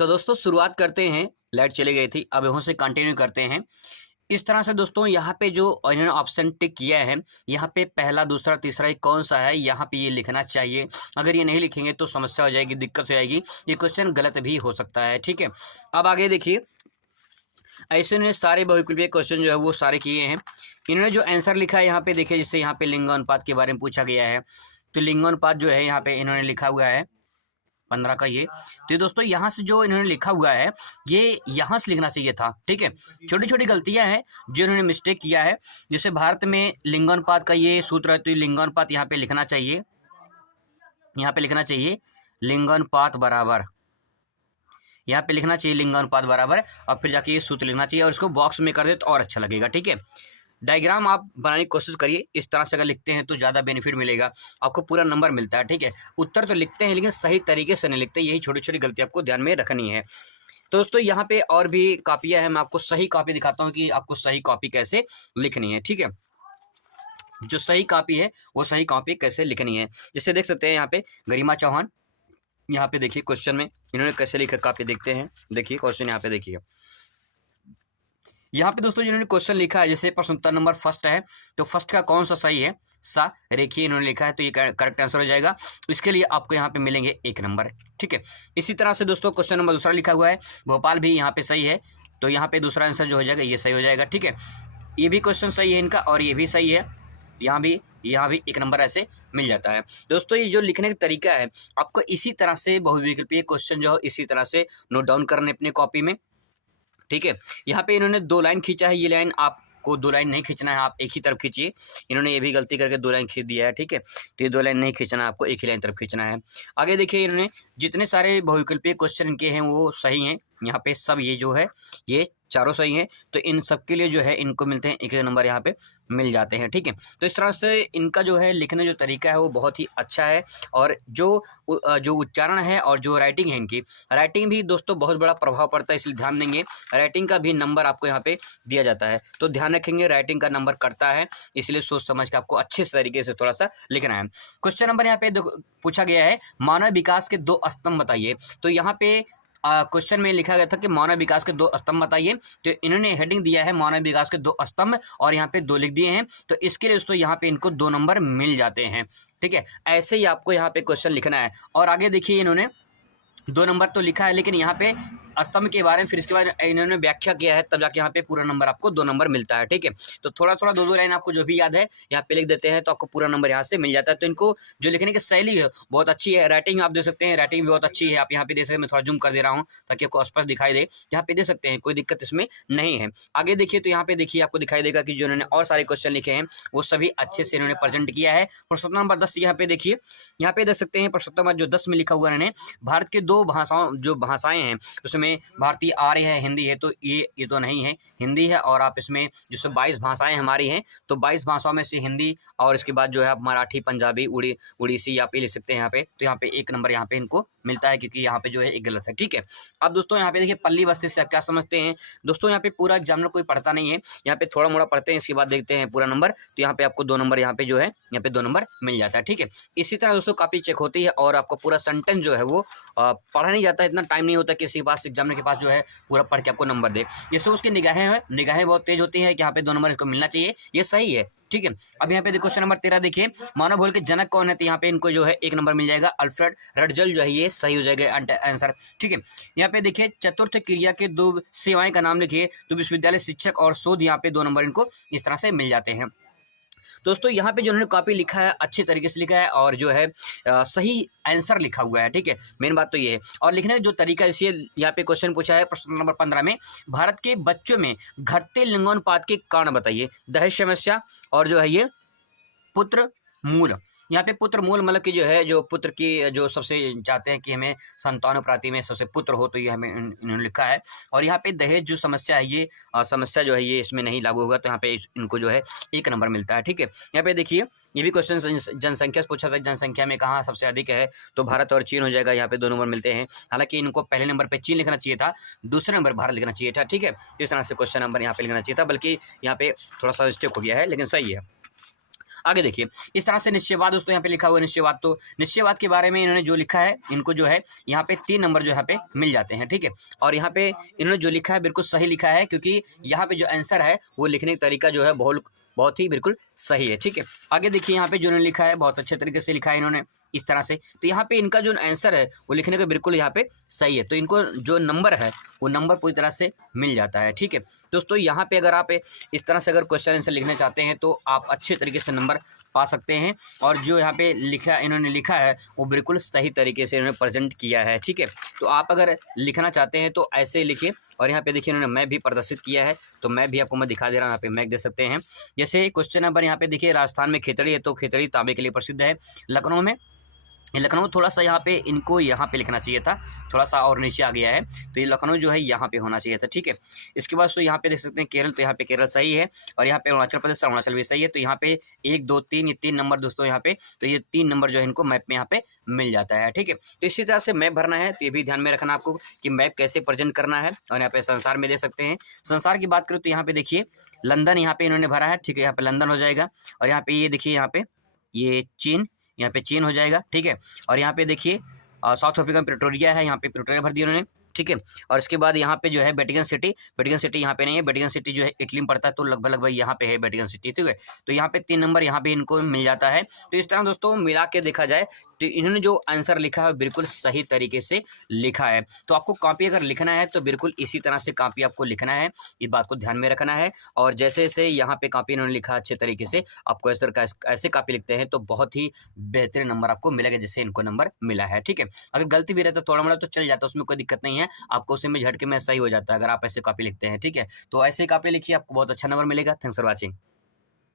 तो दोस्तों शुरुआत करते हैं। लाइट चली गई थी, अब यहाँ से कंटिन्यू करते हैं। इस तरह से दोस्तों यहाँ पे जो इन्होंने ऑप्शन टिक किया है, यहाँ पे पहला दूसरा तीसरा ये कौन सा है, यहाँ पे ये लिखना चाहिए। अगर ये नहीं लिखेंगे तो समस्या हो जाएगी, दिक्कत हो जाएगी, ये क्वेश्चन गलत भी हो सकता है। ठीक है, अब आगे देखिए। ऐसे इन्होंने सारे बहुविकल्पीय क्वेश्चन जो है वो सारे किए हैं। इन्होंने जो आंसर लिखा है यहाँ पे देखिए, जिससे यहाँ पे लिंगानुपात के बारे में पूछा गया है, तो लिंगानुपात जो है यहाँ पे इन्होंने लिखा हुआ है 15 का ये। तो दोस्तों यहाँ से जो इन्होंने लिखा हुआ है ये यहाँ से लिखना चाहिए था। ठीक है, छोटी छोटी गलतियाँ हैं जो इन्होंने मिस्टेक किया है। जैसे भारत में लिंगानुपात का ये सूत्र है, तो ये लिंगानुपात यहाँ पे लिखना चाहिए, यहाँ पे लिखना चाहिए लिंगानुपात बराबर, यहाँ पे लिखना चाहिए लिंगानुपात बराबर, और फिर जाके ये सूत्र लिखना चाहिए और इसको बॉक्स में कर दे तो और अच्छा लगेगा। ठीक है, डायग्राम आप बनाने की कोशिश करिए, इस तरह से अगर लिखते हैं तो ज़्यादा बेनिफिट मिलेगा, आपको पूरा नंबर मिलता है। ठीक है, उत्तर तो लिखते हैं लेकिन सही तरीके से नहीं लिखते, यही छोटी छोटी गलती आपको ध्यान में रखनी है। तो दोस्तों यहाँ पे और भी कॉपियाँ हैं, मैं आपको सही कॉपी दिखाता हूँ कि आपको सही कॉपी कैसे लिखनी है। ठीक है, जो सही कॉपी है वो सही कॉपी कैसे लिखनी है, जिससे देख सकते हैं यहाँ पे गरिमा चौहान, यहाँ पे देखिए क्वेश्चन में इन्होंने कैसे लिखा कॉपी देखते हैं। देखिए क्वेश्चन यहाँ पे देखिए, यहाँ पे दोस्तों जिन्होंने क्वेश्चन लिखा है, जैसे प्रश्न उत्तर नंबर फर्स्ट है, तो फर्स्ट का कौन सा सही है, सा रेखीय इन्होंने लिखा है, तो ये करेक्ट आंसर हो जाएगा। इसके लिए आपको यहाँ पे मिलेंगे 1 नंबर। ठीक है, इसी तरह से दोस्तों क्वेश्चन नंबर दूसरा लिखा हुआ है, भोपाल भी यहाँ पे सही है, तो यहाँ पे दूसरा आंसर जो हो जाएगा ये सही हो जाएगा। ठीक है, ये भी क्वेश्चन सही है इनका और ये भी सही है, यहाँ भी 1 नंबर ऐसे मिल जाता है। दोस्तों ये जो लिखने का तरीका है, आपको इसी तरह से बहुविकल्पीय क्वेश्चन जो है इसी तरह से नोट डाउन करने अपने कॉपी में। ठीक है, यहाँ पे इन्होंने 2 लाइन खींचा है, ये लाइन आपको 2 लाइन नहीं खींचना है, आप एक ही तरफ खींचिए। इन्होंने ये भी गलती करके 2 लाइन खींच दिया है। ठीक है, तो ये 2 लाइन नहीं खींचना है, आपको एक ही लाइन तरफ खींचना है। आगे देखिए, इन्होंने जितने सारे बहुविकल्पीय क्वेश्चन इनके हैं वो सही हैं, यहाँ पे सब ये जो है ये चारों सही हैं, तो इन सब के लिए जो है इनको मिलते हैं 1 नंबर, यहाँ पे मिल जाते हैं। ठीक है, तो इस तरह से इनका जो है लिखने जो तरीका है वो बहुत ही अच्छा है, और जो उच्चारण है और जो राइटिंग है, इनकी राइटिंग भी दोस्तों बहुत बड़ा प्रभाव पड़ता है, इसलिए ध्यान देंगे। राइटिंग का भी नंबर आपको यहाँ पे दिया जाता है, तो ध्यान रखेंगे राइटिंग का नंबर करता है, इसलिए सोच समझ के आपको अच्छे तरीके से थोड़ा सा लिखना है। क्वेश्चन नंबर यहाँ पे पूछा गया है, मानव विकास के 2 स्तंभ बताइए। तो यहाँ पे क्वेश्चन में लिखा गया था कि मानव विकास के 2 स्तंभ बताइए, तो इन्होंने हेडिंग दिया है मानव विकास के 2 स्तंभ, और यहाँ पे 2 लिख दिए हैं, तो इसके लिए दोस्तों यहाँ पे इनको 2 नंबर मिल जाते हैं। ठीक है, ऐसे ही आपको यहाँ पे क्वेश्चन लिखना है। और आगे देखिए, इन्होंने 2 नंबर तो लिखा है, लेकिन यहाँ पे स्तंभ के बारे में फिर इसके बाद इन्होंने व्याख्या किया है, तब जाके यहाँ पे पूरा नंबर आपको 2 नंबर मिलता है। ठीक है, तो थोड़ा थोड़ा 2-2 लाइन आपको जो भी याद है यहाँ पे लिख देते हैं, तो आपको पूरा नंबर यहाँ से मिल जाता है। तो इनको जो लिखने की शैली है बहुत अच्छी है, राइटिंग आप दे सकते हैं, राइटिंग भी बहुत अच्छी है, आप यहाँ पे दे सकते हैं। मैं थोड़ा जूम कर दे रहा हूँ ताकि आपको स्पष्ट दिखाई दे, यहाँ पे दे सकते हैं, कोई दिक्कत इसमें नहीं है। आगे देखिए, तो यहाँ पे देखिए आपको दिखाई देगा कि जो इन्होंने और सारे क्वेश्चन लिखे हैं वो सभी अच्छे से इन्होंने प्रेजेंट किया है। प्रश्न नंबर 10 यहाँ पे देखिए, यहाँ पे देख सकते हैं प्रश्न नंबर जो 10 में लिखा हुआ है, भारत के 2 भाषाएं हैं, उसमें भारतीय आर्य है, हिंदी है, तो ये तो नहीं है, हिंदी है। और आप इसमें जिससे 22 भाषाएं हमारी हैं, तो 22 भाषाओं में से हिंदी, और इसके बाद जो है आप मराठी, पंजाबी, उड़ीसी आप ये लिख सकते हैं यहाँ पे। तो यहाँ पे 1 नंबर यहाँ पे इनको मिलता है, क्योंकि यहाँ पे जो है एक गलत है। ठीक है, अब दोस्तों यहाँ पे देखिए पल्ली बस्ती से आप क्या समझते हैं। दोस्तों यहाँ पे पूरा एग्जामिनर कोई पढ़ता नहीं है, यहाँ पे थोड़ा मोड़ा पढ़ते हैं, इसके बाद देखते हैं पूरा नंबर, तो यहाँ पे आपको 2 नंबर यहाँ पे जो है यहाँ पे 2 नंबर मिल जाता है। ठीक है, इसी तरह दोस्तों कॉपी चेक होती है, और आपको पूरा सेंटेंस जो है वो पढ़ा नहीं जाता है, इतना टाइम नहीं होता किसी के पास, एग्जामिनर के पास जो है पूरा पढ़ के आपको नंबर दे। जैसे उसकी निगाहें बहुत तेज होती है कि यहाँ पे 2 नंबर इसको मिलना चाहिए, ये सही है। ठीक है, अब यहाँ पे क्वेश्चन नंबर 13 देखिए, मानव भूगोल के जनक कौन है, तो यहाँ पे इनको जो है 1 नंबर मिल जाएगा, अल्फ्रेड रटजल जो है ये सही हो जाएगा आंसर। ठीक है, यहाँ पे देखिए चतुर्थ क्रिया के 2 सेवाएं का नाम लिखिए, तो विश्वविद्यालय, शिक्षक और शोध, यहाँ पे 2 नंबर इनको इस तरह से मिल जाते हैं। दोस्तों यहाँ पे जो उन्होंने कॉपी लिखा है अच्छे तरीके से लिखा है, और जो है सही आंसर लिखा हुआ है। ठीक है, मेन बात तो ये है, और लिखने का जो तरीका है, इसलिए यहाँ पे क्वेश्चन पूछा है प्रश्न नंबर 15 में, भारत के बच्चों में घटते लिंगानुपात के कारण बताइए। दहेज समस्या, और जो है ये पुत्र मूल, यहाँ पे पुत्र मूल मतलब कि जो है जो पुत्र की जो सबसे चाहते हैं कि हमें संतानों में सबसे पुत्र हो, तो ये हमें इन्होंने लिखा है। और यहाँ पे दहेज जो समस्या है, ये समस्या जो है ये इसमें नहीं लागू होगा, तो यहाँ पे इनको जो है 1 नंबर मिलता है। ठीक है, यहाँ पे देखिए ये भी क्वेश्चन जनसंख्या से पूछा था, जनसंख्या में कहाँ सबसे अधिक है, तो भारत और चीन हो जाएगा, यहाँ पे 2 नंबर मिलते हैं। हालांकि इनको पहले नंबर पे चीन लिखना चाहिए था, दूसरे नंबर भारत लिखना चाहिए था। ठीक है, इस तरह से क्वेश्चन नंबर यहाँ पे लिखना चाहिए था, बल्कि यहाँ पे थोड़ा सा मिस्टेक हो गया है, लेकिन सही है। आगे देखिए इस तरह से निश्चयवाद दोस्तों यहाँ पे लिखा हुआ है निश्चयवाद। तो निश्चयवाद के बारे में इन्होंने जो लिखा है, इनको जो है यहाँ पे 3 नंबर जो यहाँ पे मिल जाते हैं, ठीक है। और यहाँ पे इन्होंने जो लिखा है बिल्कुल सही लिखा है, क्योंकि यहाँ पे जो आंसर है वो लिखने का तरीका जो है बहुत ही बिल्कुल सही है, ठीक है। आगे देखिए यहाँ पे जो इन्होंने लिखा है बहुत अच्छे तरीके से लिखा है इन्होंने इस तरह से। तो यहाँ पे इनका जो आंसर है वो लिखने का बिल्कुल यहाँ पे सही है, तो इनको जो नंबर है वो नंबर पूरी तरह से मिल जाता है, ठीक है। दोस्तों यहाँ पे अगर आप इस तरह से अगर क्वेश्चन आंसर लिखना चाहते हैं तो आप अच्छे तरीके से नंबर पा सकते हैं। और जो यहाँ पे इन्होंने लिखा है वो बिल्कुल सही तरीके से इन्होंने प्रेजेंट किया है, ठीक है। तो आप अगर लिखना चाहते हैं तो ऐसे लिखिए। और यहाँ पे देखिए इन्होंने मैप भी प्रदर्शित किया है, तो मैप भी आपको मैं दिखा दे रहा हूँ, यहाँ पे मैप दे सकते हैं। जैसे क्वेश्चन नंबर यहाँ पे देखिए, राजस्थान में खेतड़ी है, तो खेतड़ी तांबे के लिए प्रसिद्ध है। लखनऊ थोड़ा सा यहाँ पे इनको यहाँ पे लिखना चाहिए था, थोड़ा सा और नीचे आ गया है, तो ये लखनऊ जो है यहाँ पे होना चाहिए था, ठीक है। इसके बाद तो यहाँ पे देख सकते हैं केरल, तो यहाँ पे केरल सही है। और यहाँ पे अरुणाचल प्रदेश, अरुणाचल भी सही है। तो यहाँ पे 1 2 3 ये 3 नंबर दोस्तों यहाँ पे, तो ये 3 नंबर जो है इनको मैप में यहाँ पे मिल जाता है, ठीक है। तो इसी तरह से मैप भरना है, तो ये भी ध्यान में रखना आपको कि मैप कैसे प्रेजेंट करना है। और यहाँ पे संसार में दे सकते हैं। संसार की बात करूँ तो यहाँ पे देखिए लंदन यहाँ पे इन्होंने भरा है, ठीक है, यहाँ पे लंदन हो जाएगा। और यहाँ पे ये देखिए यहाँ पे ये चीन, यहाँ पे चीन हो जाएगा, ठीक है। और यहाँ पे देखिए साउथ अफ्रीका में प्रिटोरिया है, यहाँ पे प्रिटोरिया भर दिया उन्होंने, ठीक है। और इसके बाद यहाँ पे जो है वेटिकन सिटी यहाँ पे नहीं है, वेटिकन सिटी जो है इटली में पड़ता है, तो लगभग यहाँ पे है वेटिकन सिटी, ठीक है। तो यहाँ पे 3 नंबर यहाँ पे इनको मिल जाता है। तो इस तरह दोस्तों मिला के देखा जाए तो इन्होंने जो आंसर लिखा है बिल्कुल सही तरीके से लिखा है। तो आपको कॉपी अगर लिखना है तो बिल्कुल इसी तरह से कॉपी आपको लिखना है, इस बात को ध्यान में रखना है। और जैसे जैसे यहाँ पे कॉपी इन्होंने लिखा अच्छे तरीके से, आपको ऐसे कॉपी लिखते हैं तो बहुत ही बेहतरीन नंबर आपको मिलेगा, जैसे इनको नंबर मिला है, ठीक है। अगर गलती भी रहता थोड़ा मोड़ा तो चल जाता, उसमें कोई दिक्कत नहीं है, आपको उसमें झटके में सही हो जाता है अगर आप ऐसे कॉपी लिखते हैं, ठीक है। तो ऐसे कॉपी लिखिए, आपको बहुत अच्छा नंबर मिलेगा। Thanks for watching.